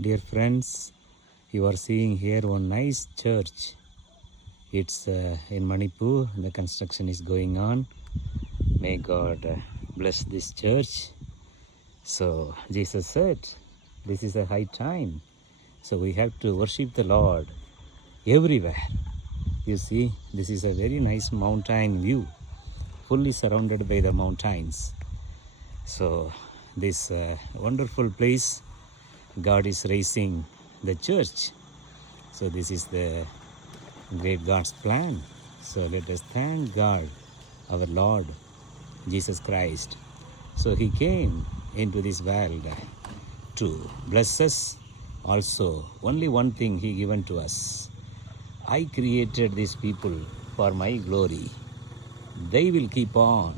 Dear friends, you are seeing here one nice church. It's in Manipur. The construction is going on. May God bless this church. So Jesus said, this is a high time. So we have to worship the Lord everywhere. You see, this is a very nice mountain view, fully surrounded by the mountains. So this wonderful place, God is raising the church. So this is the great God's plan. So let us thank God, our Lord Jesus Christ. So he came into this world to bless us. Also, only one thing he given to us. I created these people for my glory. They will keep on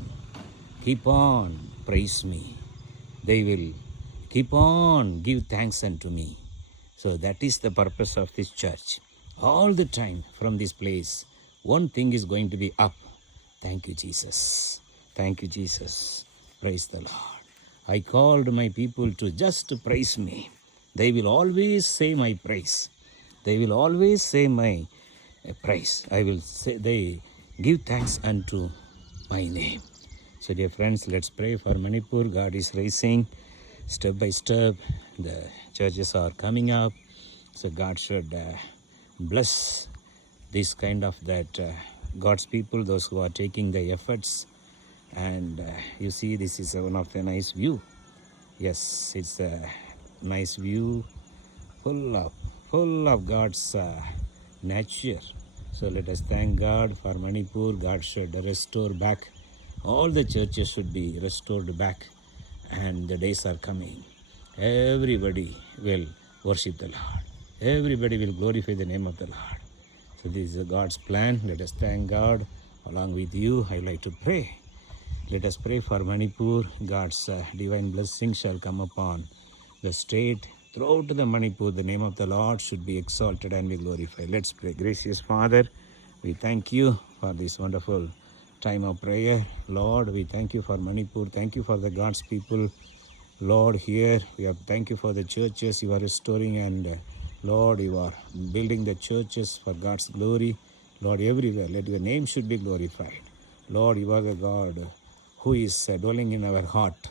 praise me. They will keep on give thanks unto me. So that is the purpose of this church. All the time from this place, one thing is going to be up. Thank you, Jesus. Thank you, Jesus. Praise the Lord. I called my people to just praise me. They will always say my praise. They will always say my praise. I will say they give thanks unto my name. So dear friends, let's pray for Manipur. God is raising step by step. The churches are coming up. So God should bless this kind of that God's people, those who are taking the efforts. And you see, this is one of the nice view. Yes, it's a nice view full of God's nature. So let us thank God for Manipur. God should restore back. All the churches should be restored back. And the days are coming. Everybody will worship the Lord. Everybody will glorify the name of the Lord. So this is God's plan. Let us thank God. Along with you, I like to pray. Let us pray for Manipur. God's divine blessing shall come upon the state. Throughout the Manipur, the name of the Lord should be exalted and be glorified. Let's pray. Gracious Father, we thank you for this wonderful time of prayer. Lord, we thank you for Manipur. Thank you for the God's people. Lord, here we have thank you for the churches you are restoring, and Lord, you are building the churches for God's glory. Lord, everywhere, let your name should be glorified. Lord, you are the God who is dwelling in our heart.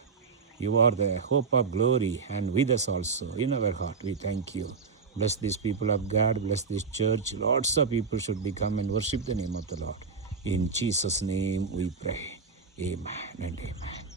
You are the hope of glory, and with us also in our heart. We thank you. Bless these people of God. Bless this church. Lots of people should become and worship the name of the Lord. In Jesus' name we pray. Amen and amen.